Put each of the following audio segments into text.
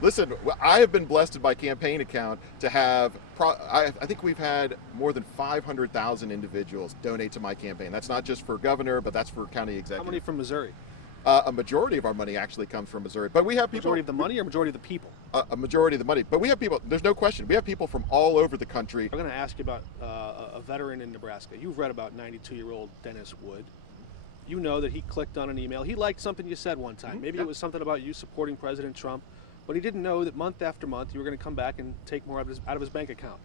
Listen, I have been blessed in my campaign account to have, I think we've had more than 500,000 individuals donate to my campaign. That's not just for governor, but that's for county How many executive. from Missouri? A majority of our money actually comes from Missouri, but we have people, Majority of the money or majority of the people? a majority of the money, but we have people, there's no question, we have people from all over the country. I'm going to ask you about a veteran in Nebraska. You've read about 92-year-old Dennis Wood. You know that he clicked on an email. He liked something you said one time. Maybe Yeah. it was something about you supporting President Trump, but he didn't know that month after month you were going to come back and take more out of his bank account.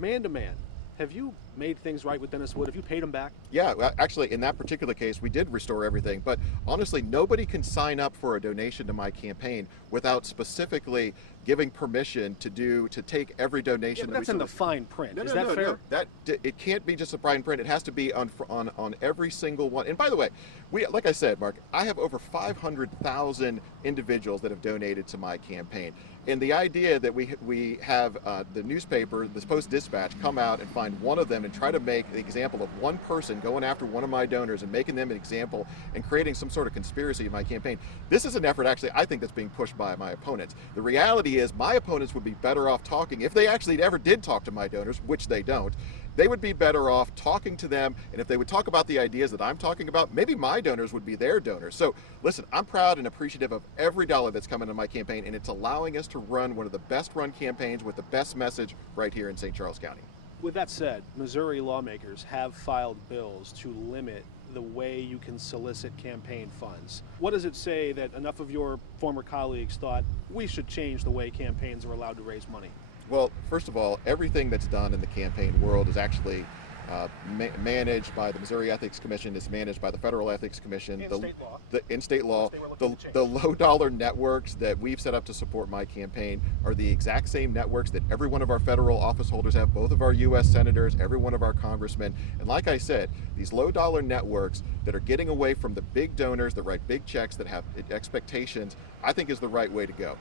Man to man, have you made things right with Dennis Wood? Have you paid him back? Yeah, well, actually, in that particular case, we did restore everything. But honestly, nobody can sign up for a donation to my campaign without specifically giving permission to take every donation. Yeah, but that that's we in the solicit. fine print. No, Is no, that no, fair? no. It can't be just a fine print. It has to be on every single one. And by the way, like I said, Mark, I have over 500,000 individuals that have donated to my campaign. And the idea that we have the newspaper, the Post Dispatch, come out and find one of them and try to make the example of one person going after one of my donors and making them an example and creating some sort of conspiracy in my campaign. This is an effort, actually, I think that's being pushed by my opponents. The reality is my opponents would be better off talking, if they actually ever did talk to my donors, which they don't, they would be better off talking to them. And if they would talk about the ideas that I'm talking about, maybe my donors would be their donors. So listen, I'm proud and appreciative of every dollar that's coming to my campaign, and it's allowing us to run one of the best run campaigns with the best message right here in St. Charles County. With that said, Missouri lawmakers have filed bills to limit the way you can solicit campaign funds. What does it say that enough of your former colleagues thought we should change the way campaigns are allowed to raise money? Well, first of all, everything that's done in the campaign world is actually managed by the Missouri Ethics Commission, is managed by the Federal Ethics Commission, State law. In state law. Which they were looking to change. The low dollar networks that we've set up to support my campaign are the exact same networks that every one of our federal office holders have, both of our U.S. senators, every one of our congressmen. And like I said, these low dollar networks that are getting away from the big donors that write big checks that have expectations, I think is the right way to go.